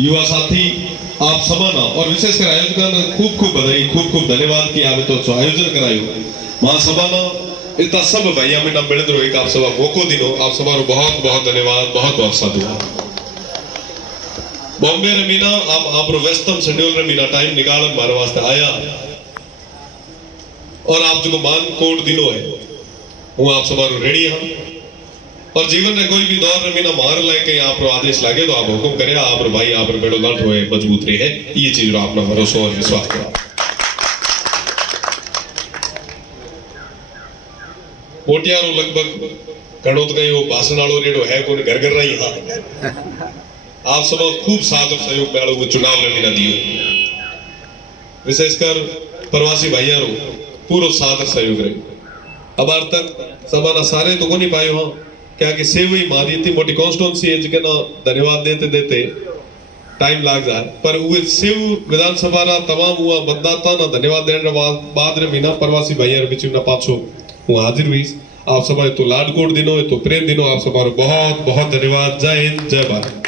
युवा साथी आप समाना और विशेषकर आयोजकांना खूब खूब बधाई खूब खूब धन्यवाद कि आप तो आयोजन करायो महासभाना इतना सब भाई में ना मिलत एक आप सभा मौको दिनो आप सभा बहुत बहुत धन्यवाद बहुत बहुत साधुवाद बॉम्बे रे मीना आप व्यस्तम शेड्यूल रे मीना टाइम निकाल मारे वास्ते आया और आप जो मान कोड दिनो है वो आप सभा रेडी हां और जीवन में कोई भी दौर में मीना मार लेके आप आदेश लागे तो आप हुक्म करे आप भाई आप बेड़ो गांठ होए मजबूत रहे ये चीज रो अपना भरोसा और विश्वास करो मोटियारो लगभग घणो तो कहीं वो भाषण वालो रेडो है कोई घर घर रही हां आप सब खूब साथ और सहयोग बेड़ो वो चुनाव रे मीना दियो विशेषकर प्रवासी भाइयों रो पूरा साथ और सहयोग रहे अब तक समाना सारे तो को नहीं पायो हां क्या कि सेवई मारी थी मोटी कॉन्स्टिट्यूंसी है जिके ना धन्यवाद देते देते टाइम लाग जाए पर वो सेव विधानसभा रा तमाम हुआ मतदाता ना धन्यवाद देने बाद रे मीना प्रवासी भाइयों बीच में पाछो हूँ हाजिर हुई आप सब तो लाडकोट दिनो तो प्रेम दिनो आप सब बहुत बहुत धन्यवाद जय हिंद जय भारत।